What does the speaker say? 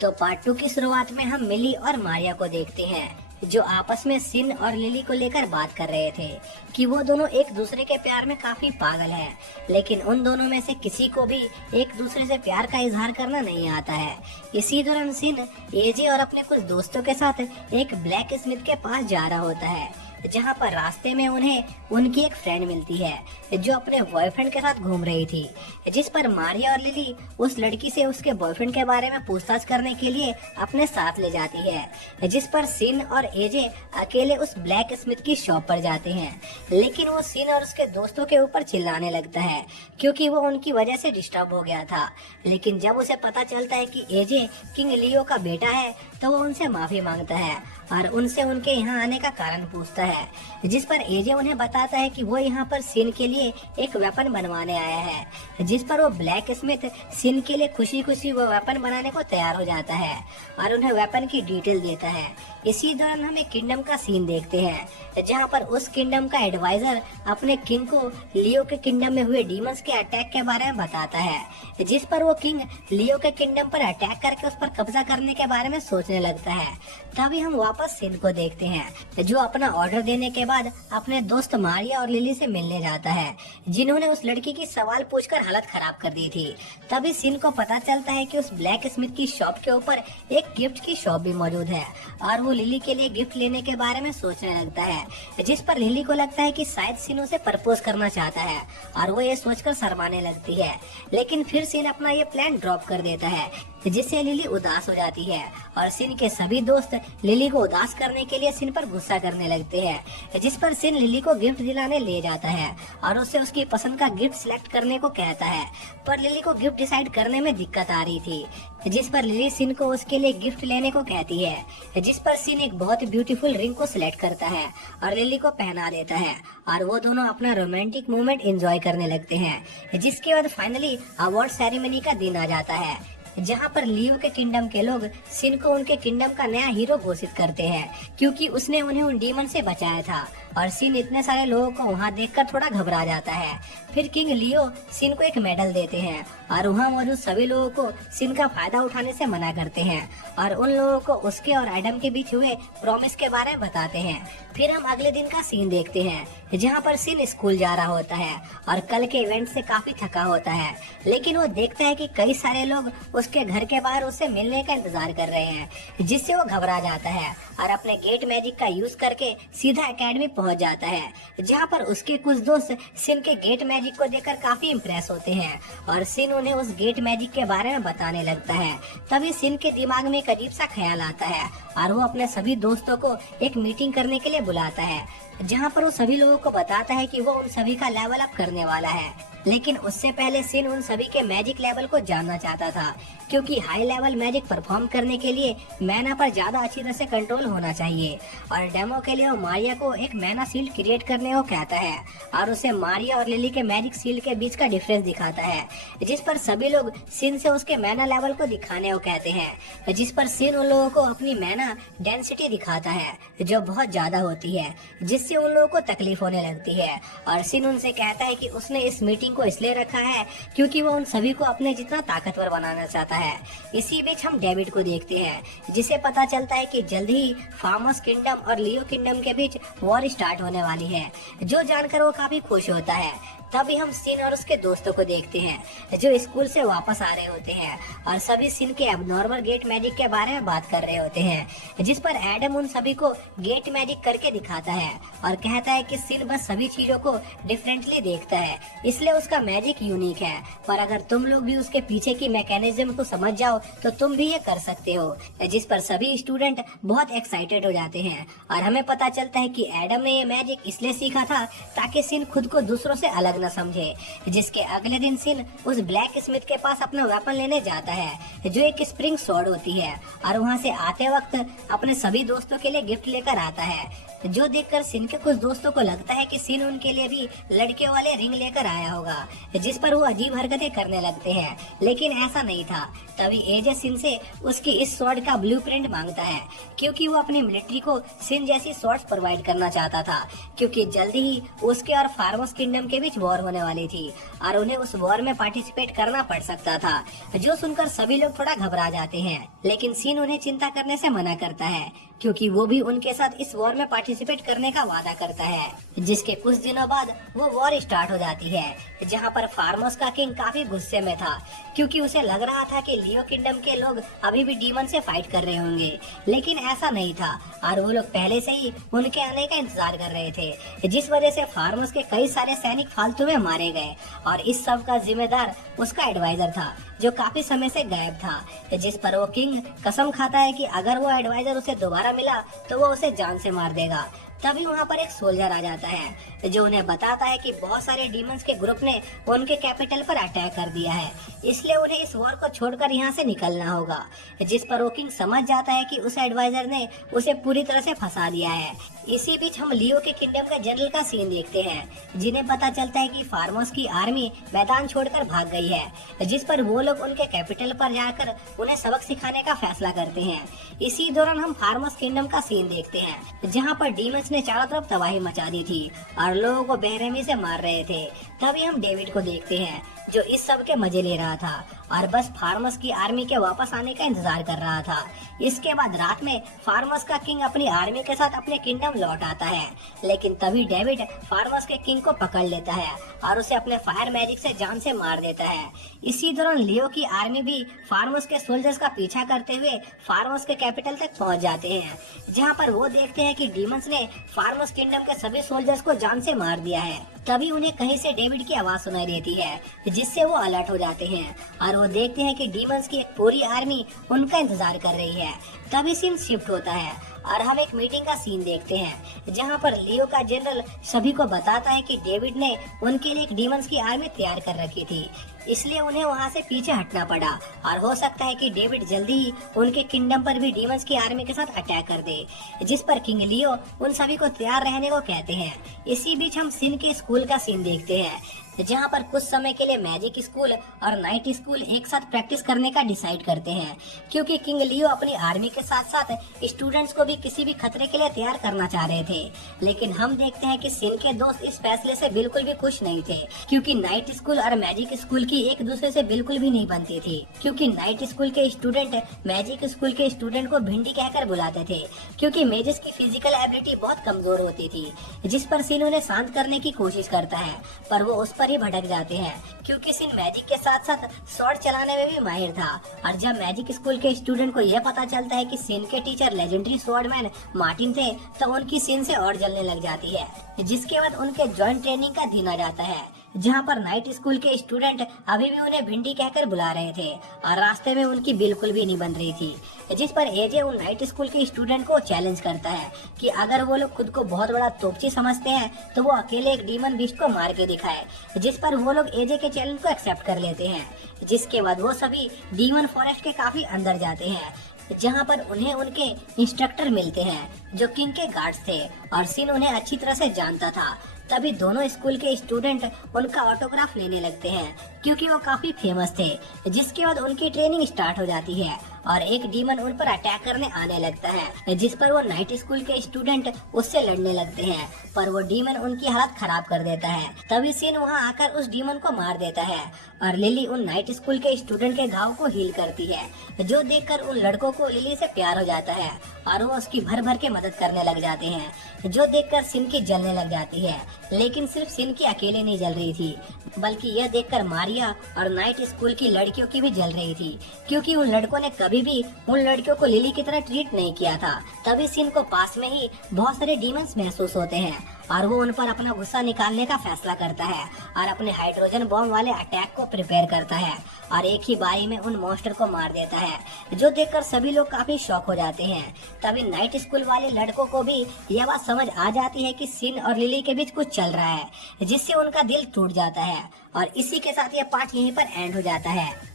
तो पार्ट 2 की शुरुआत में हम मिली और मारिया को देखते हैं, जो आपस में सिन और लिली को लेकर बात कर रहे थे कि वो दोनों एक दूसरे के प्यार में काफी पागल हैं, लेकिन उन दोनों में से किसी को भी एक दूसरे से प्यार का इजहार करना नहीं आता है। इसी दौरान सिन एजे और अपने कुछ दोस्तों के साथ एक ब्लैक स्मिथ के पास जा रहा होता है, जहाँ पर रास्ते में उन्हें उनकी एक फ्रेंड मिलती है जो अपने बॉयफ्रेंड के साथ घूम रही थी, जिस पर मारिया और लिली उस लड़की से उसके बॉयफ्रेंड के बारे में पूछताछ करने के लिए अपने साथ ले जाती है, जिस पर सिन और एजे अकेले उस ब्लैक स्मिथ की शॉप पर जाते हैं। लेकिन वो सिन और उसके दोस्तों के ऊपर चिल्लाने लगता है क्योंकि वो उनकी वजह से डिस्टर्ब हो गया था। लेकिन जब उसे पता चलता है कि एजे किंग लियो का बेटा है तो वो उनसे माफी मांगता है और उनसे उनके यहाँ आने का कारण पूछता है, जिस पर एजे उन्हें बताता है कि वो यहाँ पर सिन के लिए एक वेपन बनवाने आया है, जिस पर वो ब्लैक स्मिथ सिन के लिए खुशी खुशी वो वेपन बनाने को तैयार हो जाता है और उन्हें वेपन की डिटेल देता है। इसी दौरान हम एक किंगडम का सीन देखते हैं, जहाँ पर उस किंगडम का एडवाइजर अपने किंग को लियो के किंगडम में हुए डीमंस के अटैक के बारे में बताता है, जिस पर वो किंग लियो के किंगडम पर अटैक करके उस पर कब्जा करने के बारे में सोचने लगता है। तभी हम वापस सिन को देखते हैं, जो अपना ऑर्डर देने के बाद अपने दोस्त मारिया और लिली से मिलने जाता है, जिन्होंने उस लड़की की सवाल पूछकर हालत खराब कर दी थी। तभी सिन को पता चलता है कि उस ब्लैक स्मिथ की शॉप के ऊपर एक गिफ्ट की शॉप भी मौजूद है और वो लिली के लिए गिफ्ट लेने के बारे में सोचने लगता है, जिस पर लिली को लगता है कि शायद सिन उसे प्रपोज करना चाहता है और वो ये सोचकर शर्माने लगती है। लेकिन फिर सिन अपना ये प्लान ड्रॉप कर देता है, जिससे लिली उदास हो जाती है और सिन के सभी दोस्त लिली को उदास करने के लिए सिन पर गुस्सा करने लगते हैं, जिस पर सिन लिली को गिफ्ट दिलाने ले जाता है और उससे उसकी पसंद का गिफ्ट सिलेक्ट करने को कहता है। पर लिली को गिफ्ट डिसाइड करने में दिक्कत आ रही थी, जिस पर लिली सिन को उसके लिए गिफ्ट लेने को कहती है, जिस पर सिन एक बहुत ब्यूटीफुल रिंग को सिलेक्ट करता है और लिली को पहना देता है और वो दोनों अपना रोमांटिक मोमेंट एंजॉय करने लगते हैं। जिसके बाद फाइनली अवार्ड सेरेमनी का दिन आ जाता है, जहाँ पर लियो के किंगडम के लोग सिन को उनके किंगडम का नया हीरो घोषित करते हैं, क्योंकि उसने उन्हें उन डीमन से बचाया था। और सिन इतने सारे लोगों को वहाँ देखकर थोड़ा घबरा जाता है। फिर किंग लियो सिन को एक मेडल देते हैं और वहाँ मौजूद सभी लोगों को सिन का फायदा उठाने से मना करते हैं और उन लोगों को उसके और एडम के बीच हुए प्रॉमिस के बारे में बताते हैं। फिर हम अगले दिन का सीन देखते हैं, जहाँ पर सिन स्कूल जा रहा होता है और कल के इवेंट से काफी थका होता है, लेकिन वो देखता है कि कई सारे लोग उसके घर के बाहर उससे मिलने का इंतजार कर रहे हैं, जिससे वो घबरा जाता है और अपने गेट मैजिक का यूज करके सीधा एकेडमी पहुंच जाता है, जहां पर उसके कुछ दोस्त सिन के गेट मैजिक को देखकर काफी इम्प्रेस होते हैं और सिन उन्हें उस गेट मैजिक के बारे में बताने लगता है। तभी सिन के दिमाग में एक अजीब सा ख्याल आता है और वो अपने सभी दोस्तों को एक मीटिंग करने के लिए बुलाता है, जहाँ पर वो सभी लोगों को बताता है कि वो उन सभी का लेवल अप करने वाला है। लेकिन उससे पहले सिन उन सभी के मैजिक लेवल को जानना चाहता था, क्योंकि हाई लेवल मैजिक परफॉर्म करने के लिए मैना पर ज्यादा अच्छी तरह से कंट्रोल होना चाहिए। और डेमो के लिए वो मारिया को एक मैना शील्ड क्रिएट करने को कहता है और उसे मारिया और लिली के मैजिक शील्ड के बीच का डिफरेंस दिखाता है, जिस पर सभी लोग सिन से उसके मैना लेवल को दिखाने को कहते हैं, जिस पर सिन उन लोगों को अपनी मैना डेंसिटी दिखाता है जो बहुत ज्यादा होती है, जिससे उन लोगों को तकलीफ होने लगती है। और सिन उनसे कहता है कि उसने इस मीटिंग को इसलिए रखा है क्योंकि वो उन सभी को अपने जितना ताकतवर बनाना चाहता है। इसी बीच हम डेविड को देखते हैं, जिसे पता चलता है कि जल्द ही फार्मस किंगडम और लियो किंगडम के बीच वॉर स्टार्ट होने वाली है, जो जानकर वो काफी खुश होता है। तभी हम सिन और उसके दोस्तों को देखते हैं, जो स्कूल से वापस आ रहे होते हैं और सभी सिन के एबनॉर्मल गेट मैजिक के बारे में बात कर रहे होते हैं, जिस पर एडम उन सभी को गेट मैजिक करके दिखाता है और कहता है कि सिन बस सभी चीजों को डिफरेंटली देखता है, इसलिए उसका मैजिक यूनिक है। पर अगर तुम लोग भी उसके पीछे की मैकेनिज्म को समझ जाओ तो तुम भी ये कर सकते हो, जिस पर सभी स्टूडेंट बहुत एक्साइटेड हो जाते हैं। और हमें पता चलता है कि एडम ने ये मैजिक इसलिए सीखा था ताकि सिन खुद को दूसरों से अलग न समझे। जिसके अगले दिन सिन उस ब्लैक स्मिथ के पास अपना वेपन लेने जाता है, जो एक स्प्रिंग स्वॉर्ड होती है, और वहाँ से आते वक्त अपने सभी दोस्तों के लिए गिफ्ट लेकर आता है, जो देखकर सिन के कुछ दोस्तों को लगता है कि सिन उनके लिए भी लड़कियों वाले रिंग लेकर आया होगा, जिस पर वो अजीब हरकतें करने लगते हैं, लेकिन ऐसा नहीं था। तभी एजे सिन से उसकी इस स्वॉर्ड का ब्लूप्रिंट मांगता है, क्योंकि वो अपनी मिलिट्री को सिन जैसी स्वॉर्ड्स प्रोवाइड करना चाहता था, क्योंकि जल्दी ही उसके और फार्मस किंगडम के बीच वॉर वॉर होने वाली थी और उन्हें उस वॉर में पार्टिसिपेट करना पड़ सकता था, जो सुनकर सभी लोग थोड़ा घबरा जाते हैं। लेकिन सीन उन्हें चिंता करने से मना करता है, क्योंकि वो भी उनके साथ इस वॉर में पार्टिसिपेट करने का वादा करता है। जिसके कुछ दिनों बाद वो वॉर स्टार्ट हो जाती है, जहाँ पर फार्मोस का किंग काफी गुस्से में था, क्योंकि उसे लग रहा था कि लियो किंगडम के लोग अभी भी डीमन से फाइट कर रहे होंगे। लेकिन ऐसा नहीं था और वो लोग पहले से ही उनके आने का इंतजार कर रहे थे, जिस वजह से फार्मोस के कई सारे सैनिक फालतू में मारे गए और इस सब का जिम्मेदार उसका एडवाइजर था, जो काफी समय से गायब था। जिस पर वो किंग कसम खाता है कि अगर वो एडवाइजर उसे दोबारा मिला तो वो उसे जान से मार देगा। तभी वहाँ पर एक सोल्जर आ जाता है, जो उन्हें बताता है कि बहुत सारे डीमंस के ग्रुप ने उनके कैपिटल पर अटैक कर दिया है, इसलिए उन्हें इस वॉर को छोड़कर यहाँ से निकलना होगा। जिस पर वो किंग समझ जाता है कि उस एडवाइजर ने उसे पूरी तरह से फंसा दिया है। इसी बीच हम लियो के किंगडम का जनरल का सीन देखते हैं, जिन्हें पता चलता है कि फार्मोस की आर्मी मैदान छोड़कर भाग गई है, जिस पर वो लोग उनके कैपिटल पर जाकर उन्हें सबक सिखाने का फैसला करते हैं। इसी दौरान हम फार्मोस किंगडम का सीन देखते हैं, जहाँ पर डीमंस ने चारों तरफ तबाही मचा दी थी और लोगों को बेरहमी से मार रहे थे। तभी हम डेविड को देखते हैं, जो इस सब के मजे ले रहा था और बस फार्मस की आर्मी के वापस आने का इंतजार कर रहा था। इसके बाद रात में फार्मस का किंग अपनी आर्मी के साथ अपने किंगडम लौट आता है, लेकिन तभी डेविड फार्मस के किंग को पकड़ लेता है और उसे अपने फायर मैजिक से जान से मार देता है। इसी दौरान लियो की आर्मी भी फार्मस के सोल्जर्स का पीछा करते हुए फार्मस के कैपिटल तक पहुंच जाते हैं, जहां पर वो देखते हैं कि डीमंस ने फार्मस किंगडम के सभी सोल्जर्स को जान से मार दिया है। तभी उन्हें कहीं से डेविड की आवाज सुनाई देती है, जिससे वो अलर्ट हो जाते हैं और वो देखते हैं कि डीमंस की एक पूरी आर्मी उनका इंतजार कर रही है। तभी सीन शिफ्ट होता है और हम एक मीटिंग का सीन देखते हैं, जहां पर लियो का जनरल सभी को बताता है कि डेविड ने उनके लिए एक डीमंस की आर्मी तैयार कर रखी थी, इसलिए उन्हें वहां से पीछे हटना पड़ा और हो सकता है कि डेविड जल्दी ही उनके किंगडम पर भी डीमंस की आर्मी के साथ अटैक कर दे, जिस पर किंग लियो उन सभी को तैयार रहने को कहते हैं। इसी बीच हम सिन के स्कूल का सीन देखते हैं, जहाँ पर कुछ समय के लिए मैजिक स्कूल और नाइट स्कूल एक साथ प्रैक्टिस करने का डिसाइड करते हैं, क्योंकि किंग लियो अपनी आर्मी के साथ साथ स्टूडेंट्स को भी किसी भी खतरे के लिए तैयार करना चाह रहे थे। लेकिन हम देखते हैं कि सिन के दोस्त इस फैसले से बिल्कुल भी खुश नहीं थे, क्योंकि नाइट स्कूल और मैजिक स्कूल की एक दूसरे से बिल्कुल भी नहीं बनती थी। क्योंकि नाइट स्कूल के स्टूडेंट मैजिक स्कूल के स्टूडेंट को भिंडी कहकर बुलाते थे, क्योंकि मेजिस की फिजिकल एबिलिटी बहुत कमजोर होती थी। जिस पर सिन उन्हें शांत करने की कोशिश करता है, पर वो उस पर ही भटक जाते हैं, क्योंकि सिन मैजिक के साथ साथ स्वॉर्ड चलाने में भी माहिर था। और जब मैजिक स्कूल के स्टूडेंट को यह पता चलता है कि सिन के टीचर लेजेंडरी स्वॉर्डमैन मार्टिन थे, तो उनकी सिन से और जलने लग जाती है। जिसके बाद उनके जॉइंट ट्रेनिंग का दिन आ जाता है, जहाँ पर नाइट स्कूल के स्टूडेंट अभी भी उन्हें भिंडी कहकर बुला रहे थे और रास्ते में उनकी बिल्कुल भी नहीं बन रही थी। जिस पर एजे उन नाइट स्कूल के स्टूडेंट को चैलेंज करता है कि अगर वो लोग खुद को बहुत बड़ा तोपची समझते हैं तो वो अकेले एक डीमन बीस्ट को मार के दिखाए। जिस पर वो लोग एजे के चैलेंज को एक्सेप्ट कर लेते हैं। जिसके बाद वो सभी डीमन फॉरेस्ट के काफी अंदर जाते हैं, जहाँ पर उन्हें उनके इंस्ट्रक्टर मिलते हैं, जो किंग के गार्ड्स थे और सिन उन्हें अच्छी तरह से जानता था। तभी दोनों स्कूल के स्टूडेंट उनका ऑटोग्राफ लेने लगते हैं, क्योंकि वो काफी फेमस थे। जिसके बाद उनकी ट्रेनिंग स्टार्ट हो जाती है और एक डीमन उन पर अटैक करने आने लगता है, जिस पर वो नाइट स्कूल के स्टूडेंट उससे लड़ने लगते हैं, पर वो डीमन उनकी हालत खराब कर देता है। तभी सिन वहां आकर उस डीमन को मार देता है और लिली उन नाइट स्कूल के स्टूडेंट के घाव को हील करती है, जो देखकर उन लड़कों को लिली से प्यार हो जाता है और वो उसकी भर भर के मदद करने लग जाते हैं, जो देखकर सिन की जलने लग जाती है। लेकिन सिर्फ सिन की अकेले नहीं जल रही थी, बल्कि यह देखकर मारिया और नाइट स्कूल की लड़कियों की भी जल रही थी, क्योंकि उन लड़कों ने कभी भी उन लड़कियों को लिली की तरह ट्रीट नहीं किया था। तभी सिन को पास में ही बहुत सारे डीमंस महसूस होते हैं और वो उन पर अपना गुस्सा निकालने का फैसला करता है और अपने हाइड्रोजन बॉम्ब वाले अटैक को प्रिपेयर करता है और एक ही बारी में उन मॉन्स्टर को मार देता है, जो देखकर सभी लोग काफी शॉक हो जाते हैं। तभी नाइट स्कूल वाले लड़कों को भी यह बात समझ आ जाती है कि सिन और लिली के बीच कुछ चल रहा है, जिससे उनका दिल टूट जाता है और इसी के साथ यह पार्ट यहीं पर एंड हो जाता है।